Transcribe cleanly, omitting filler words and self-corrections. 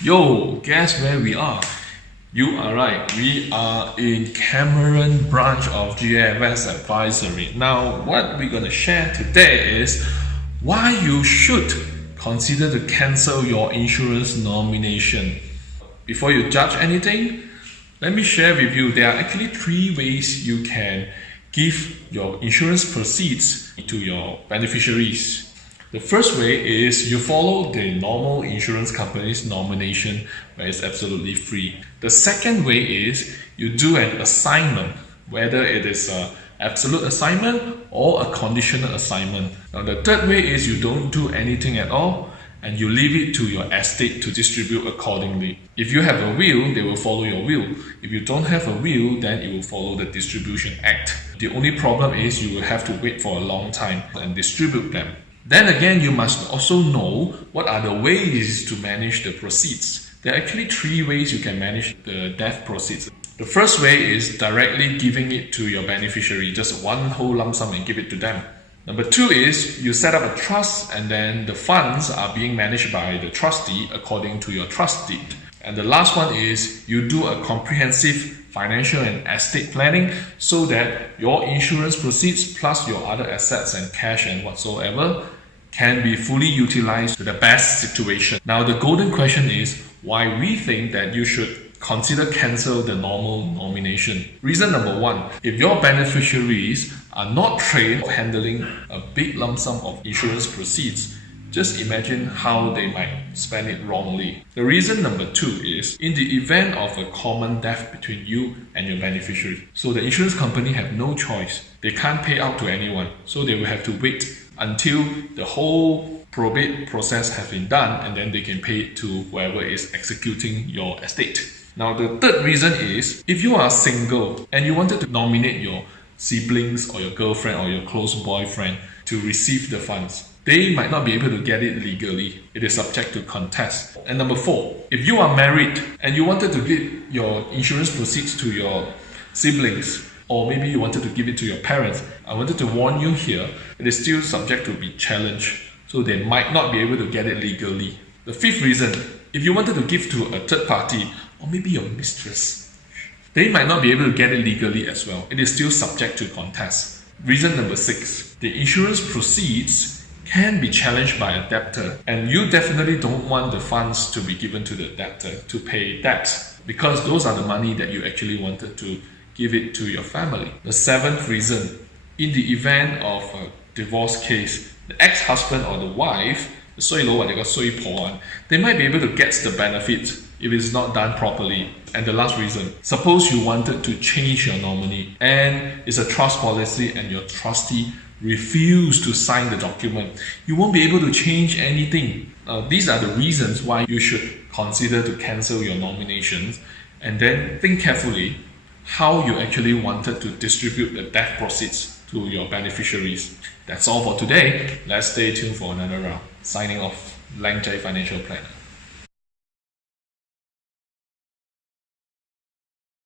Yo, guess where we are? You are right, we are in Cameron branch of GFS Advisory. Now, what we're going to share today is why you should consider to cancel your insurance nomination. Before you judge anything, let me share with you there are actually 3 ways you can give your insurance proceeds to your beneficiaries. The first way is you follow the normal insurance company's nomination where it's absolutely free. The second way is you do an assignment, whether it is an absolute assignment or a conditional assignment. Now the third way is you don't do anything at all and you leave it to your estate to distribute accordingly. If you have a will, they will follow your will. If you don't have a will, then it will follow the Distribution Act. The only problem is you will have to wait for a long time and distribute them. Then again, you must also know what are the ways to manage the proceeds. There are actually 3 ways you can manage the death proceeds. The first way is directly giving it to your beneficiary, just one whole lump sum and give it to them. Number 2 is you set up a trust and then the funds are being managed by the trustee according to your trust deed. And the last one is you do a comprehensive financial and estate planning so that your insurance proceeds plus your other assets and cash and whatsoever can be fully utilized to the best situation. Now the golden question is why we think that you should consider cancel the normal nomination. Reason number 1, if your beneficiaries are not trained for handling a big lump sum of insurance proceeds, just imagine how they might spend it wrongly. The reason number 2 is in the event of a common death between you and your beneficiary. So the insurance company have no choice. They can't pay out to anyone. So they will have to wait until the whole probate process has been done and then they can pay it to whoever is executing your estate. Now the third reason is if you are single and you wanted to nominate your siblings or your girlfriend or your close boyfriend to receive the funds, they might not be able to get it legally. It is subject to contest. And number 4, if you are married and you wanted to give your insurance proceeds to your siblings, or maybe you wanted to give it to your parents, I wanted to warn you here, it is still subject to be challenged. So they might not be able to get it legally. The 5th reason, if you wanted to give to a third party, or maybe your mistress, they might not be able to get it legally as well. It is still subject to contest. Reason number 6, the insurance proceeds can be challenged by a debtor, and you definitely don't want the funds to be given to the debtor to pay debt because those are the money that you actually wanted to give it to your family. The 7th reason, in the event of a divorce case, the ex-husband or the wife, the 衰佬或者個衰婆, they might be able to get the benefit if it's not done properly. And the last reason, suppose you wanted to change your nominee and it's a trust policy and your trustee refuse to sign the document, you won't be able to change anything. These are the reasons why you should consider to cancel your nominations and then think carefully how you actually wanted to distribute the death proceeds to your beneficiaries. That's all for today. Let's stay tuned for another round. Signing off, Lang Jai Financial Planner.